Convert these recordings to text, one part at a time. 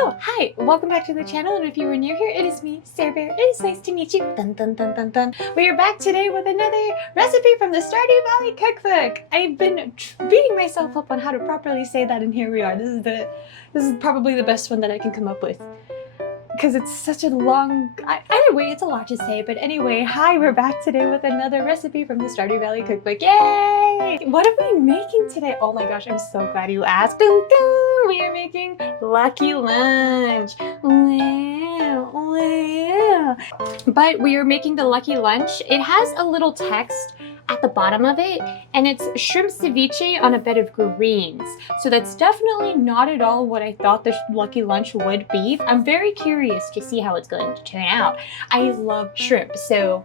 Hello, hi, welcome back to the channel, and if you are new here, it is me, Cearbear. It is nice to meet you. Dun dun dun dun dun. We are back today with another recipe from the Stardew Valley Cookbook. I've been beating myself up on how to properly say that, and here we are. This is probably the best one that I can come up with, because it's such a long, either way, it's a lot to say. But anyway, hi, we're back today with another recipe from the Stardew Valley Cookbook. Yay! What are we making today? Oh my gosh, I'm so glad you asked. Dun, dun. We are making Lucky Lunch. Wow, wow. But we are making the Lucky Lunch. It has a little text at the bottom of it, and it's shrimp ceviche on a bed of greens. So that's definitely not at all what I thought the Lucky Lunch would be. I'm very curious to see how it's going to turn out. I love shrimp, so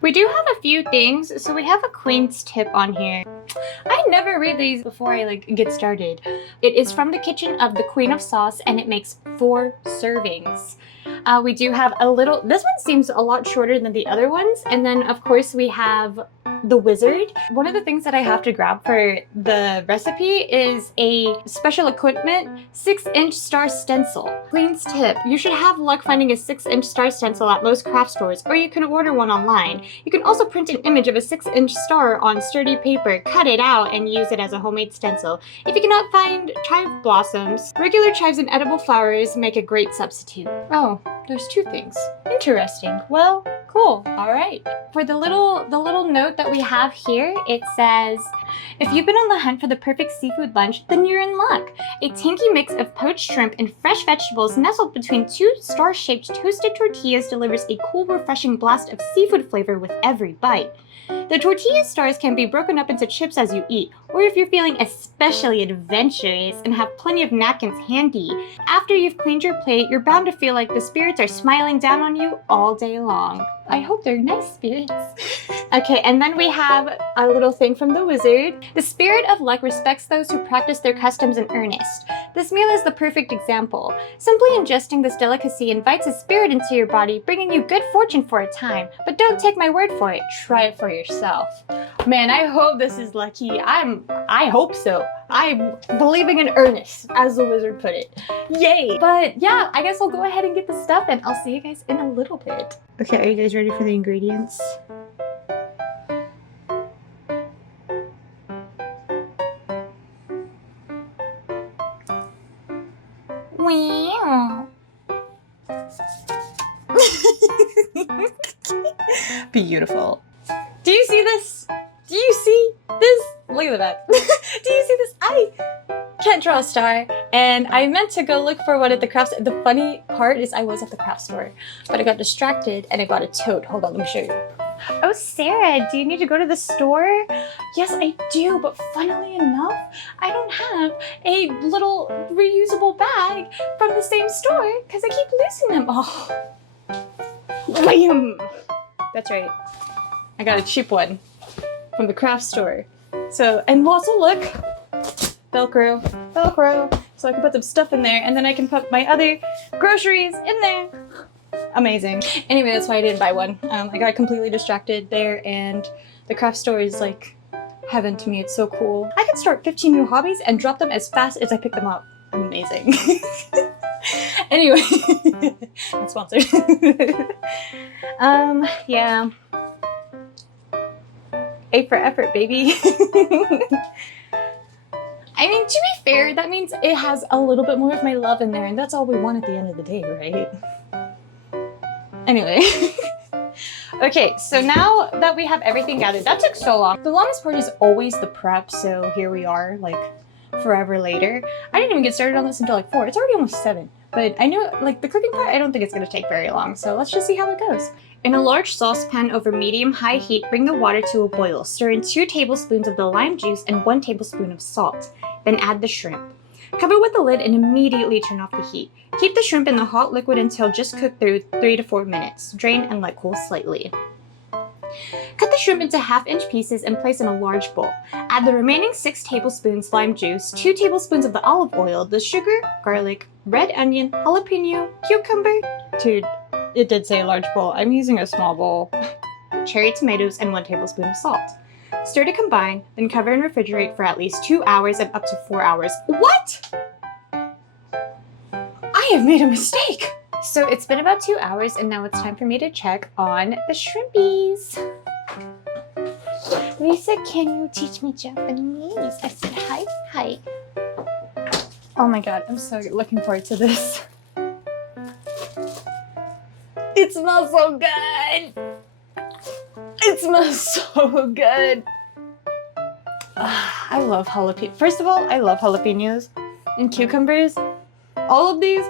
we do have a few things. So we have a queen's tip on here. I never read these before I get started. It is from the kitchen of the Queen of Sauce, and it makes 4 servings. We do have a little, this one seems a lot shorter than the other ones. And then of course we have the wizard. One of the things that I have to grab for the recipe is a special equipment 6-inch star stencil. Queen's tip, you should have luck finding a 6-inch star stencil at most craft stores, or you can order one online. You can also print an image of a 6-inch star on sturdy paper, cut it out, and use it as a homemade stencil. If you cannot find chive blossoms, regular chives and edible flowers make a great substitute. Oh, there's 2 things. Interesting. Well, cool. All right. For the little note that we have here, it says, if you've been on the hunt for the perfect seafood lunch, then you're in luck. A tangy mix of poached shrimp and fresh vegetables nestled between 2 star-shaped toasted tortillas delivers a cool, refreshing blast of seafood flavor with every bite. The tortilla stars can be broken up into chips as you eat, or if you're feeling especially adventurous and have plenty of napkins handy, after you've cleaned your plate, you're bound to feel like the spirits are smiling down on you all day long. I hope they're nice spirits. Okay, and then we have a little thing from the wizard. The spirit of luck respects those who practice their customs in earnest. This meal is the perfect example. Simply ingesting this delicacy invites a spirit into your body, bringing you good fortune for a time. But don't take my word for it. Try it for yourself. Man, I hope this is lucky. I hope so. I'm believing in earnest, as the wizard put it. Yay! But yeah, I guess I'll go ahead and get the stuff, and I'll see you guys in a little bit. Okay, are you guys ready for the ingredients? Wow. Beautiful. Do you see this? Do you see this? Look at that. Do you see this? I can't draw a star, and I meant to go look for one at the craft store. The funny part is I was at the craft store, but I got distracted and I got a tote. Hold on, let me show you. Oh, Sarah, do you need to go to the store? Yes, I do, but funnily enough, I don't have a little reusable bag from the same store because I keep losing them. Oh, wham! That's right. I got a cheap one from the craft store. So, and also look, Velcro, Velcro, so I can put some stuff in there, and then I can put my other groceries in there. Amazing. Anyway, that's why I didn't buy one. I got completely distracted there, and the craft store is like heaven to me. It's so cool. I can start 15 new hobbies and drop them as fast as I pick them up. Amazing. Anyway, not sponsored. Yeah. A for effort, baby. I mean, to be fair, that means it has a little bit more of my love in there, and that's all we want at the end of the day, right? Anyway. Okay, so now that we have everything gathered, that took so long. The longest part is always the prep, so here we are, like, forever later. I didn't even get started on this until like 4. It's already almost 7. But I knew, like, the cooking part, I don't think it's gonna take very long, so let's just see how it goes. In a large saucepan over medium-high heat, bring the water to a boil. Stir in 2 tablespoons of the lime juice and 1 tablespoon of salt. Then add the shrimp. Cover with the lid and immediately turn off the heat. Keep the shrimp in the hot liquid until just cooked through 3 to 4 minutes. Drain and let cool slightly. Cut the shrimp into half-inch pieces and place in a large bowl. Add the remaining 6 tablespoons lime juice, 2 tablespoons of the olive oil, the sugar, garlic, red onion, jalapeno, cucumber. Dude, it did say a large bowl. I'm using a small bowl. Cherry tomatoes and 1 tablespoon of salt. Stir to combine, then cover and refrigerate for at least 2 hours and up to 4 hours. What? I I have made a mistake. So it's been about 2 hours and now it's time for me to check on the shrimpies. Lisa, can you teach me Japanese? I said hi, hi. Oh my god, I'm so looking forward to this. It smells so good. It smells so good. I love jalapeno. First of all, I love jalapenos and cucumbers. All of these,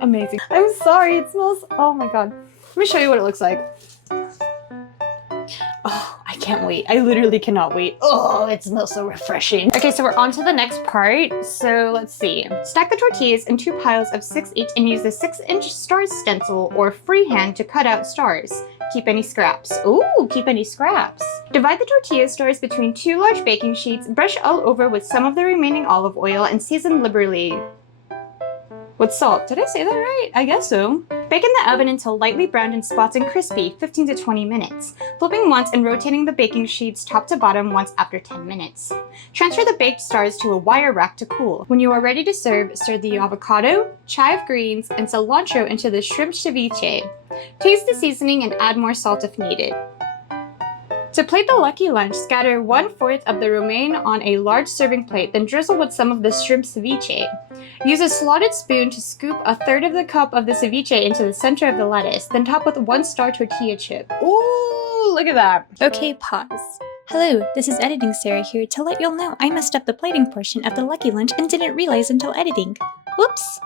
amazing. I'm sorry, it smells, oh my god. Let me show you what it looks like. Oh, I can't wait. I literally cannot wait. Oh, it smells so refreshing. Okay, so we're on to the next part. So let's see. Stack the tortillas in 2 piles of 6 each and use the 6-inch star stencil or freehand to cut out stars. Keep any scraps. Ooh, keep any scraps. Divide the tortilla stars between 2 large baking sheets, brush all over with some of the remaining olive oil, and season liberally with salt. Did I say that right? I guess so. Bake in the oven until lightly browned in spots and crispy, 15 to 20 minutes. Flipping once and rotating the baking sheets top to bottom once after 10 minutes. Transfer the baked stars to a wire rack to cool. When you are ready to serve, stir the avocado, chive greens, and cilantro into the shrimp ceviche. Taste the seasoning and add more salt if needed. To plate the lucky lunch, scatter 1/4 of the romaine on a large serving plate, then drizzle with some of the shrimp ceviche. Use a slotted spoon to scoop 1/3 of the cup of the ceviche into the center of the lettuce, then top with 1 star tortilla chip. Ooh, look at that. Okay, pause. Hello, this is Editing Sarah here to let y'all know I messed up the plating portion of the Lucky Lunch and didn't realize until editing. Whoops!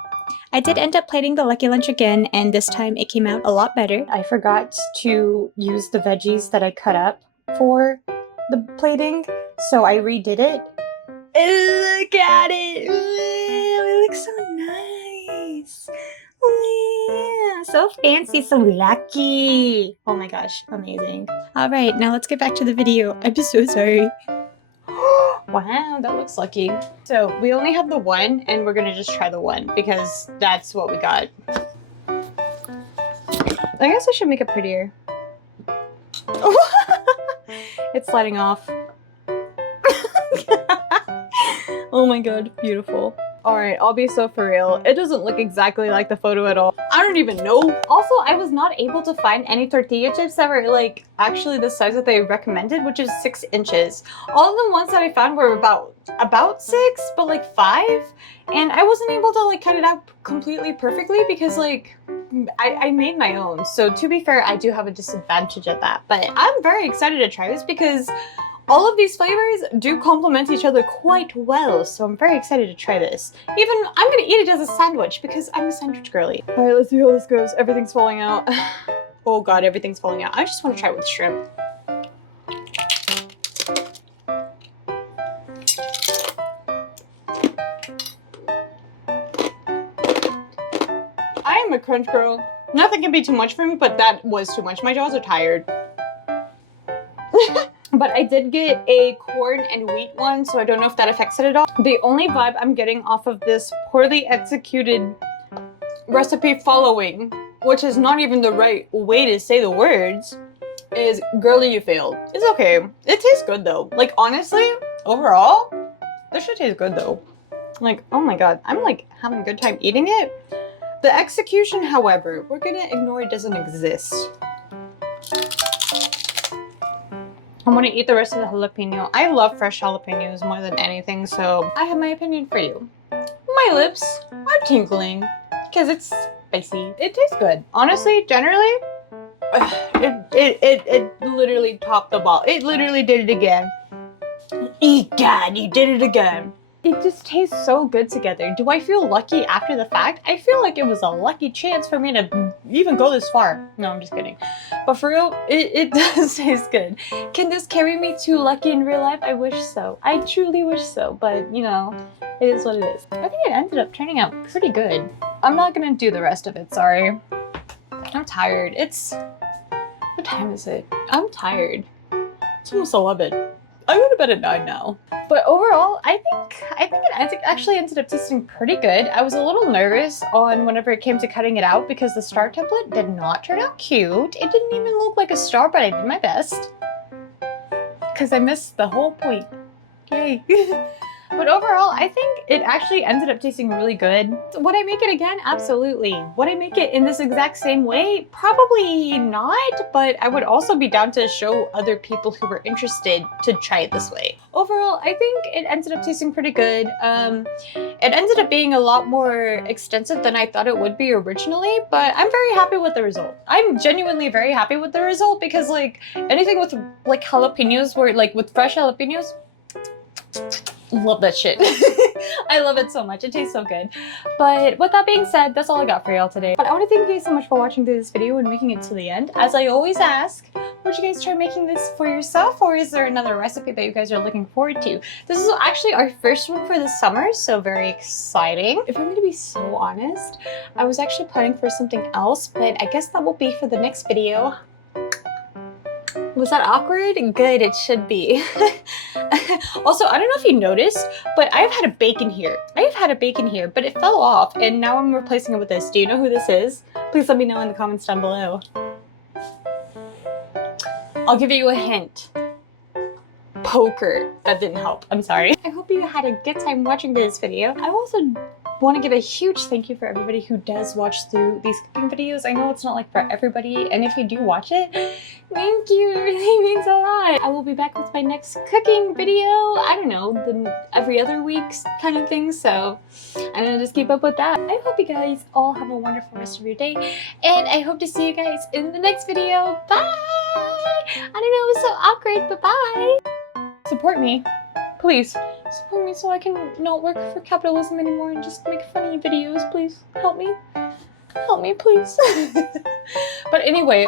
I did end up plating the Lucky Lunch again, and this time it came out a lot better. I forgot to use the veggies that I cut up for the plating, so I redid it. Look at it! It looks so nice! Yeah, so fancy, so lucky! Oh my gosh, amazing. Alright, now let's get back to the video. I'm so sorry. Wow, that looks lucky. So we only have the one, and we're gonna just try the one because that's what we got. I guess I should make it prettier. It's sliding off. Oh my god, beautiful. Alright, I'll be so for real. It doesn't look exactly like the photo at all. I don't even know. Also, I was not able to find any tortilla chips that were like actually the size that they recommended, which is 6 inches. All of the ones that I found were about 6, but like 5. And I wasn't able to like cut it out completely perfectly because like I made my own. So to be fair, I do have a disadvantage at that. But I'm very excited to try this because all of these flavors do complement each other quite well, so I'm very excited to try this. Even, I'm gonna eat it as a sandwich because I'm a sandwich girly. All right, let's see how this goes. Everything's falling out. Oh god, everything's falling out. I just want to try it with shrimp. I am a crunch girl. Nothing can be too much for me, but that was too much. My jaws are tired. But I did get a corn and wheat one, so I don't know if that affects it at all. The only vibe I'm getting off of this poorly executed recipe following, which is not even the right way to say the words, is girly, you failed. It's okay. It tastes good though. Like honestly, overall, this should taste good though. Like, oh my god, I'm like having a good time eating it. The execution, however, we're gonna ignore it doesn't exist. I want to eat the rest of the jalapeno. I love fresh jalapenos more than anything, so I have my opinion for you. My lips are tingling because it's spicy. It tastes good. Honestly, generally, it literally topped the ball. It literally did it again. Egad, you did it again. It just tastes so good together. Do I feel lucky after the fact? I feel like it was a lucky chance for me to even go this far. No, I'm just kidding. But for real, it does taste good. Can this carry me to lucky in real life? I wish so. I truly wish so, but you know, it is what it is. I think it ended up turning out pretty good. I'm not gonna do the rest of it, sorry. I'm tired. What time is it? I'm tired. It's almost 11. I go to bed at 9 now. But overall, I think it actually ended up tasting pretty good. I was a little nervous on whenever it came to cutting it out because the star template did not turn out cute. It didn't even look like a star, but I did my best. Because I missed the whole point. Yay. But overall, I think it actually ended up tasting really good. Would I make it again? Absolutely. Would I make it in this exact same way? Probably not, but I would also be down to show other people who were interested to try it this way. Overall, I think it ended up tasting pretty good. It ended up being a lot more extensive than I thought it would be originally, but I'm very happy with the result. I'm genuinely very happy with the result because like anything with like jalapenos, where like with fresh jalapenos, love that shit. I love it so much. It tastes so good. But with that being said, that's all I got for y'all today. But I want to thank you guys so much for watching through this video and making it to the end. As I always ask, would you guys try making this for yourself, or is there another recipe that you guys are looking forward to? This is actually our first one for the summer, so very exciting. If I'm going to be so honest, I was actually planning for something else, but I guess that will be for the next video. Was that awkward? Good, it should be. Also, I don't know if you noticed, but I've had a bacon here. But it fell off, and now I'm replacing it with this. Do you know who this is? Please let me know in the comments down below. I'll give you a hint. Poker. That didn't help. I'm sorry. I hope you had a good time watching this video. I also want to give a huge thank you for everybody who does watch through these cooking videos. I know it's not like for everybody, and if you do watch it, thank you. It really means a lot. I will be back with my next cooking video. I don't know, every other week kind of thing, so I'm gonna just keep up with that. I hope you guys all have a wonderful rest of your day, and I hope to see you guys in the next video. Bye! I don't know, it was so awkward, but bye! Support me. Please, support me so I can not work for capitalism anymore and just make funny videos, please. Help me. Help me, please. But anyway,